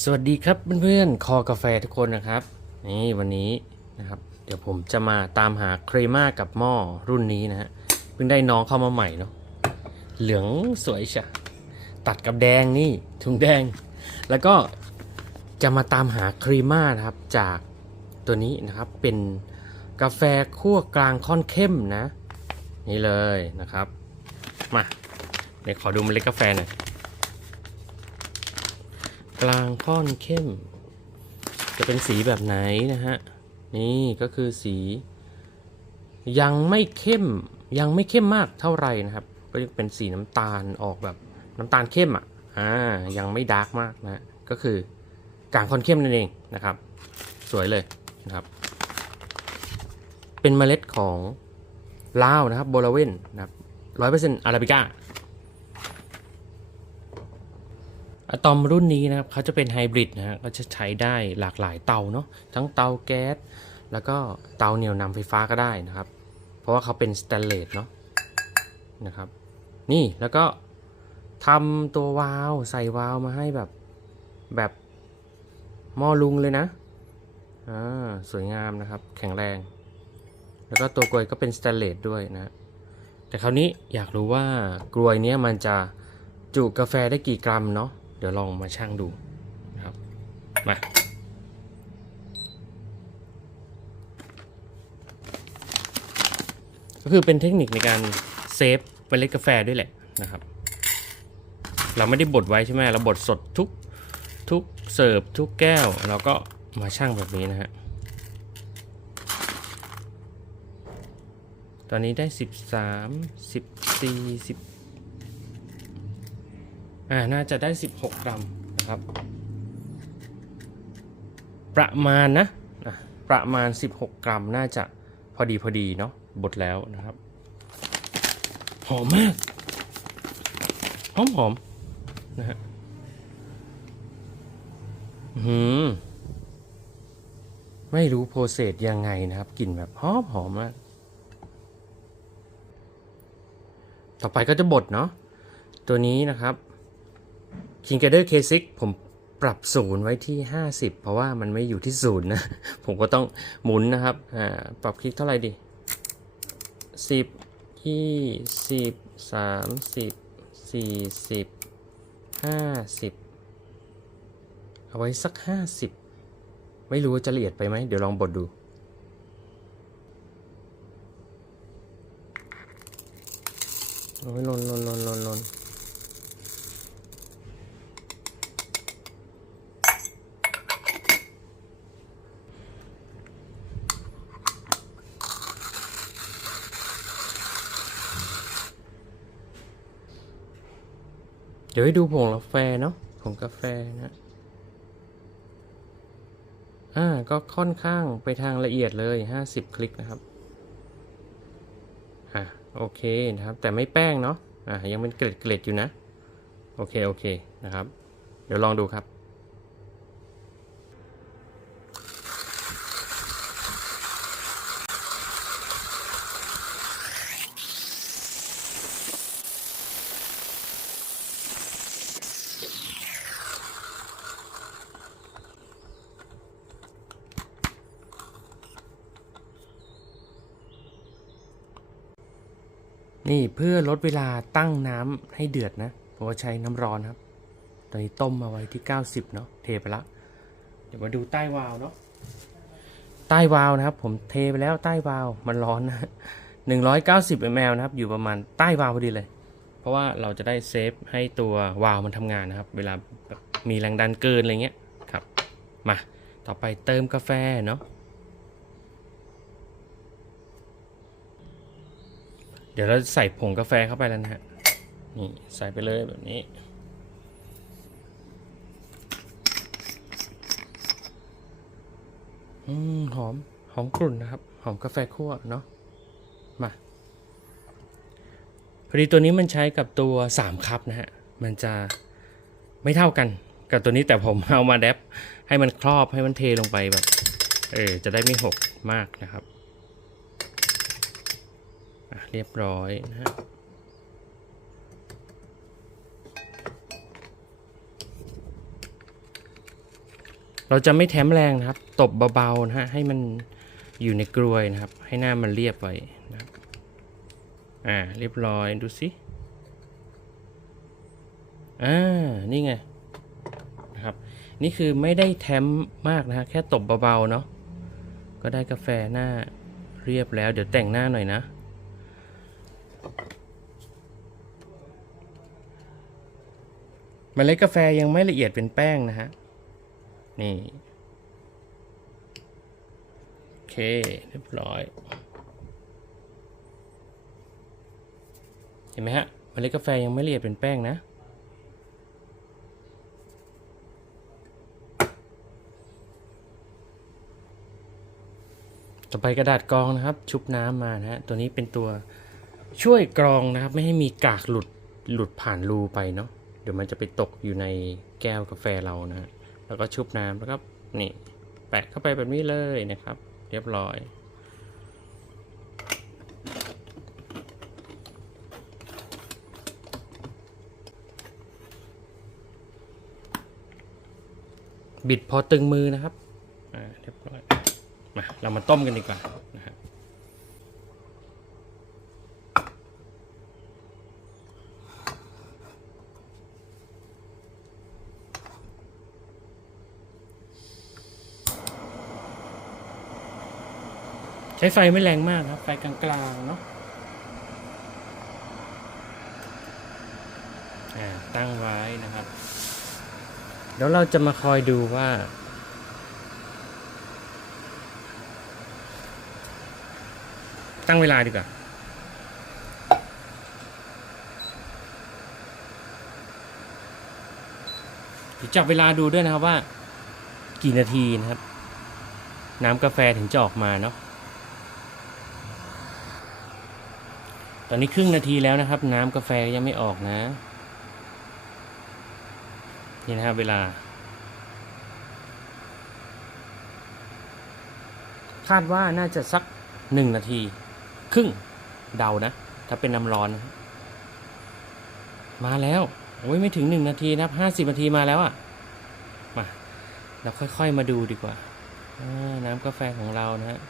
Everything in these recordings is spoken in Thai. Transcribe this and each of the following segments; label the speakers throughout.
Speaker 1: สวัสดีครับเพื่อนๆ คอกาแฟทุกคนนะครับ นี่วันนี้นะครับ เดี๋ยวผมจะมาตามหาเครม่ากับหม้อรุ่นนี้นะฮะเพิ่งได้น้องเข้ามาใหม่เนาะเหลืองสวยชะตัดกับแดงนี่ถุงแดง แล้วก็จะมาตามหาครีม่านะครับจากตัวนี้นะครับเป็นกาแฟคั่วกลางค่อนเข้มนะ นี่เลยนะครับ มาเดี๋ยวขอดูเมล็ดกาแฟหน่อย กลางค่อนเข้ม จะเป็นสีแบบไหนนะฮะ นี่ก็คือสี ยังไม่เข้มยังไม่เข้มมากเท่าไหร่นะครับ ก็จะเป็นสีน้ำตาลออกแบบน้ำตาลเข้มอะอ่ายังไม่ดาร์กมากนะก็คือกลางค่อนเข้มนั่นเองนะครับ สวยเลยนะครับ เป็นเมล็ดของลาวนะครับโบลาเวนนะครับร้อยเปอร์เซ็นต์อาราบิก้า อะตอมรุ่นนี้นะครับเขาจะเป็นไฮบริดนะฮะก็จะใช้ได้หลากหลายเตาเนาะทั้งเตาแก๊ส แล้วก็เตาเหนี่ยวนำไฟฟ้าก็ได้นะครับ เพราะว่าเขาเป็นสแตนเลสเนาะนะครับ นี่แล้วก็ทำตัววาล์วใส่วาล์วมาให้แบบแบบหม้อลุงเลยนะอ่าสวยงามนะครับ แข็งแรง แล้วก็ตัวกลวยก็เป็นสแตนเลสด้วยนะ แต่คราวนี้อยากรู้ว่ากลวยเนี้ยมันจะจุกาแฟได้กี่กรัมเนาะ ดี๋ยวลองมาชั่งดูนะครับ มาก็คือเป็นเทคนิคในการเซฟเมล็ดกาแฟด้วยแหละนะครับ เราไม่ได้บดไว้ใช่ไหมเราบดสดทุกทุกเสิร์ฟทุกแก้ว เราก็มาชั่งแบบนี้นะฮะตอนนี้ได้ 13 14 10 อ่าน่าจะได้ 16 กรัมนะครับ ประมาณนะประมาณ 16 กรัมน่าจะพอดีพอดีเนาะบดแล้วนะครับ หอมมากหอมหอมนะฮะหืมไม่รู้โปรเซสยังไงนะครับกลิ่นแบบหอมหอมมากต่อไปก็จะบดเนาะตัวนี้นะครับ King g a d e r K6 ผมปรับศูนย์ไว้ที่ 50 เพราะว่ามันไม่อยู่ที่ศูนย์นะ ผมก็ต้องหมุนนะครับอ่าปรับคลิกเท่าไหร่ดี 10 20 30 40 50 เอาไว้สัก 50 ไม่รู้จะละเอียดไปไหม เดี๋ยวลองบดดูโอ้ยลนลนลนลนลน เดี๋ยวให้ดูผงกาแฟเนาะผงกาแฟนะอ่าก็ค่อนข้างไปทางละเอียดเลย 50 คลิกนะครับอ่าโอเคนะครับ แต่ไม่แป้งเนาะอ่ายังเป็นเกล็ดเกล็ดอยู่นะ โอเค โอเคนะครับ เดี๋ยวลองดูครับ นี่เพื่อลดเวลาตั้งน้ำให้เดือดนะผมก็ใช้น้ำร้อนครับ ตอนนี้ต้มมาไว้ที่ 90 เนาะเทไปละ เดี๋ยวมาดูใต้วาล์วเนาะใต้วาล์วนะครับ ผมเทไปแล้วใต้วาล์วมันร้อนนะ190 ml นะครับ อยู่ประมาณใต้วาล์วพอดีเลย เพราะว่าเราจะได้เซฟให้ตัววาล์วมันทำงานนะครับ เวลาแบบมีแรงดันเกินอะไรเงี้ยครับ มา ต่อไปเติมกาแฟเนาะ เดี๋ยวเราใส่ผงกาแฟเข้าไปแล้วนะฮะ นี่ใส่ไปเลยแบบนี้ อืมหอม หอมกลุ่นนะครับ หอมกาแฟคั่วเนาะ มา พอดีตัวนี้มันใช้กับตัว3คัพนะฮะ มันจะไม่เท่ากันกับตัวนี้แต่ผมเอามาแดปให้มันครอบให้มันเทลงไปแบบ เออ จะได้ไม่หกมากนะครับ เรียบร้อยนะฮะเราจะไม่แถมแรงนะครับ ตบเบาๆนะฮะให้มันอยู่ในกรวยนะครับ ให้หน้ามันเรียบไว้นะครับอ่าเรียบร้อยดูสิอ่านี่ไงนะครับ นี่คือไม่ได้แถมมากนะฮะแค่ตบเบาๆเนาะก็ได้กาแฟหน้าเรียบแล้ว เดี๋ยวแต่งหน้าหน่อยนะ เมล็ดกาแฟยังไม่ละเอียดเป็นแป้งนะฮะ นี่ โอเค เรียบร้อย เห็นไหมฮะเมล็ดกาแฟยังไม่ละเอียดเป็นแป้งนะ ต่อไปกระดาษกรองนะครับ ชุบน้ำมานะฮะ ตัวนี้เป็นตัว ช่วยกรองนะครับ ไม่ให้มีกากหลุดหลุดผ่านรูไปเนาะเดี๋ยวมันจะไปตกอยู่ในแก้วกาแฟเรานะฮะแล้วก็ชุบน้ำแล้วก็นี่แปะเข้าไปแบบนี้เลยนะครับ เรียบร้อย บิดพอตึงมือนะครับอ่าเรียบร้อยมาเรามาต้มกันดีกว่านะครับ ใช้ไฟไม่แรงมากครับ ไฟกลางๆเนาะตั้งไว้นะครับ เดี๋ยวเราจะมาคอยดูว่า ตั้งเวลาดีกว่าจับเวลาดูด้วยนะครับว่า กี่นาทีนะครับ น้ำกาแฟถึงจะออกมาเนาะ อนนี้ครึ่งนาทีแล้วนะครับ น้ำกาแฟยังไม่ออกนะ นี่นะครับเวลา คาดว่าน่าจะสักหนึ่งนาที ครึ่งเดานะ ถ้าเป็นน้ำร้อน มาแล้วโอ้ยไม่ถึงหนึ่งนาทีนะครับห้าสิบนาทีมาแล้วอะ่ะมาเราค่อยๆมาดูดีกว่าน้ำกาแฟของเรานะฮะ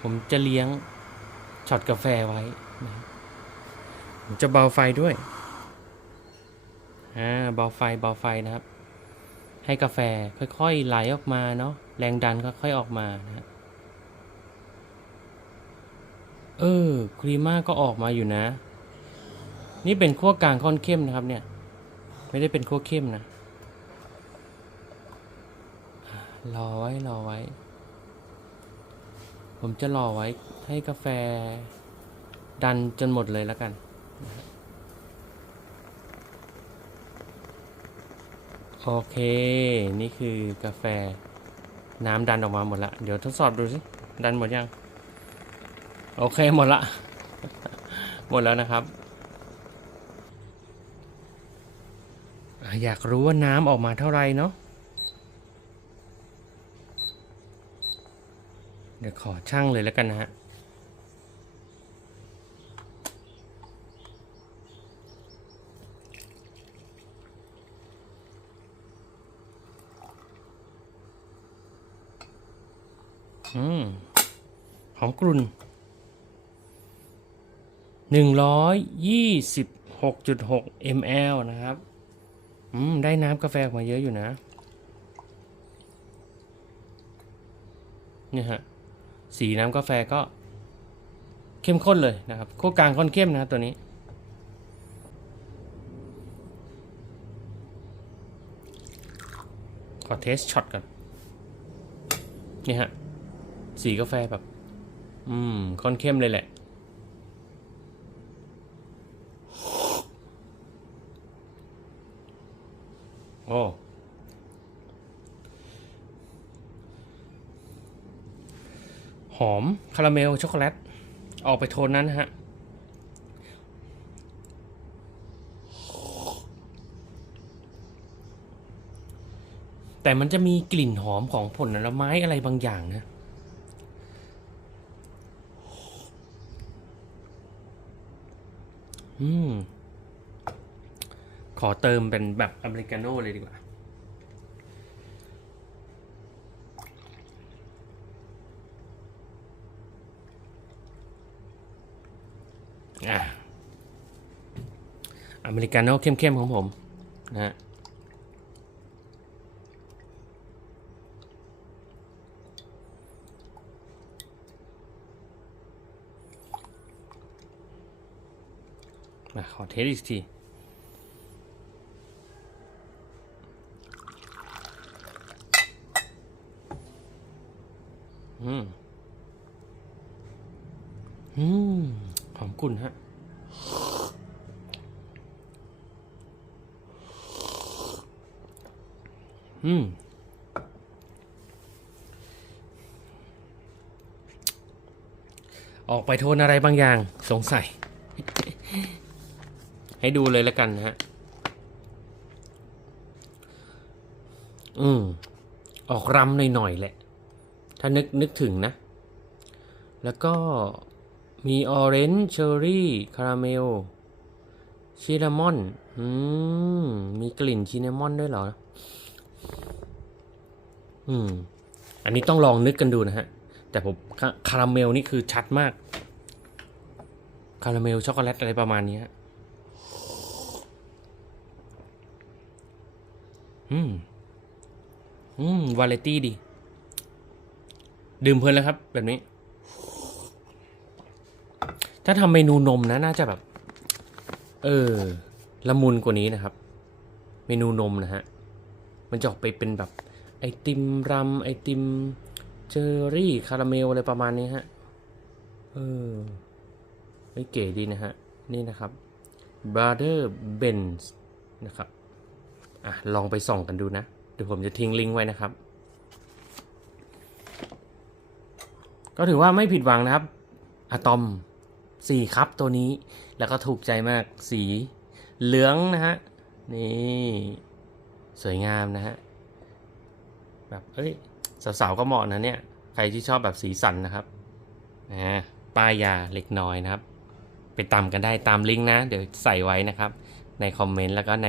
Speaker 1: ผมจะเลี้ยง ช็อตกาแฟไว้จะเบาไฟด้วยอ่าเบาไฟเบาไฟนะครับ ให้กาแฟค่อยๆไหลออกมาเนาะแรงดันค่อยๆออกมานะเออครีม่าก็ออกมาอยู่นะ นี่เป็นขั้วกลางค่อนเข้มนะครับเนี่ย ไม่ได้เป็นขั้วเข้มนะรอไว้รอไว้ ผมจะรอไว้ให้กาแฟดันจนหมดเลยแล้วกัน โอเค นี่คือกาแฟน้ำดันออกมาหมดละ เดี๋ยวทดสอบดูสิดันหมดยัง โอเคหมดละ หมดแล้วนะครับอะอยากรู้ว่าน้ำออกมาเท่าไหร่เนาะ ดี๋ยวขอช่างเลยแล้วกันนะฮะอืมหอมกรุ่นหนึ่งร้อยยี่สิบหกจุดหก ml นะครับ อืม ได้น้ำกาแฟออกมาเยอะอยู่นะ เนี่ยฮะ สีน้ำกาแฟก็เข้มข้นเลยนะครับขั้วกลางค่อนเข้มนะครับตัวนี้ ขอเทสช็อตก่อนนี่ฮะ สีกาแฟแบบ อืมค่อนเข้มเลยแหละโอ้ หอมคาราเมลช็อกโกแลตออกไปโทนนั้นนะฮะแต่มันจะมีกลิ่นหอมของผลไม้อะไรบางอย่างนะ อืม ขอเติมเป็นแบบอเมริกาโน่เลยดีกว่า อเมริกาโน่เข้มๆของผมนะฮะมาขอเทสอีกทีอืมอืม หอมกุ่นฮะอืมออกไปโทนอะไรบางอย่างสงสัย ให้ดูเลยแล้วกันนะฮะ อืม ออกรำหน่อยๆแหละ ถ้านึกนึกถึงนะ แล้วก็ มีออเรนจ์เชอร์รี่ คาราเมลชินามอนอืม มีกลิ่นชินามอนด้วยเหรอ อืม อันนี้ต้องลองนึกกันดูนะฮะ แต่ผมคาคาราเมลนี่คือชัดมาก คาราเมลช็อกโกแลตอะไรประมาณนี้ฮะอืม อืม วาเลตี้ดี ดื่มเพลินแล้วครับ แบบนี้ ถ้าทำเมนูนมนะน่าจะแบบ เออ ละมุนกว่านี้นะครับ เมนูนมนะฮะ มันจะออกไปเป็นแบบไอติมรัมไอติมเจอรี่คาราเมลอะไรประมาณนี้ฮะ เออไม่เก๋ดีนะฮะ นี่นะครับ Brother Benz นะครับอะลองไปส่องกันดูนะ เดี๋ยวผมจะทิ้งลิงก์ไว้นะครับ ก็ถือว่าไม่ผิดหวังนะครับอะตอม สี่ครับตัวนี้แล้วก็ถูกใจมากสีเหลืองนะฮะ นี่สวยงามนะฮะ แบบเอ้ยสาวๆก็เหมาะนะเนี่ย ใครที่ชอบแบบสีสันนะครับนะป้ายยาเล็กน้อยนะครับ ไปตามกันได้ตามลิงก์นะ เดี๋ยวใส่ไว้นะครับ ในคอมเมนต์แล้วก็ใน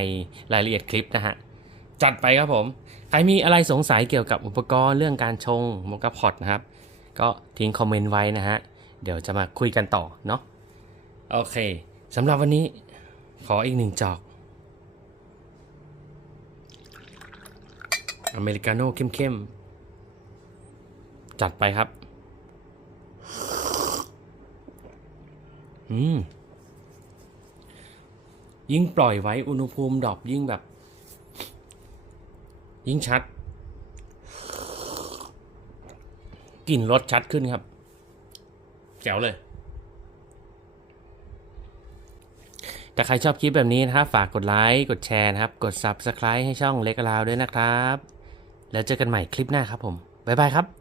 Speaker 1: รายละเอียดคลิปนะฮะ จัดไปครับผม ใครมีอะไรสงสัยเกี่ยวกับอุปกรณ์เรื่องการชงมกาพอตนะครับ ก็ทิ้งคอมเมนต์ไว้นะฮะ เดี๋ยวจะมาคุยกันต่อเนาะโอเคสำหรับวันนี้ขออีกหนึ่งจอกอเมริกาโน่เข้มๆ จัดไปครับ อืม ยิ่งปล่อยไว้อุณหภูมิดรอปยิ่งแบบ ยิ่งชัด กลิ่นรสชัดขึ้นครับ จ๋วเลย ถ้าใครชอบคลิปแบบนี้นะครับ ฝากกดไลค์ กดแชร์นะครับ กด Subscribe ให้ช่องเล็กลาวด้วยนะครับ แล้วเจอกันใหม่คลิปหน้าครับผม บ๊ายบายครับ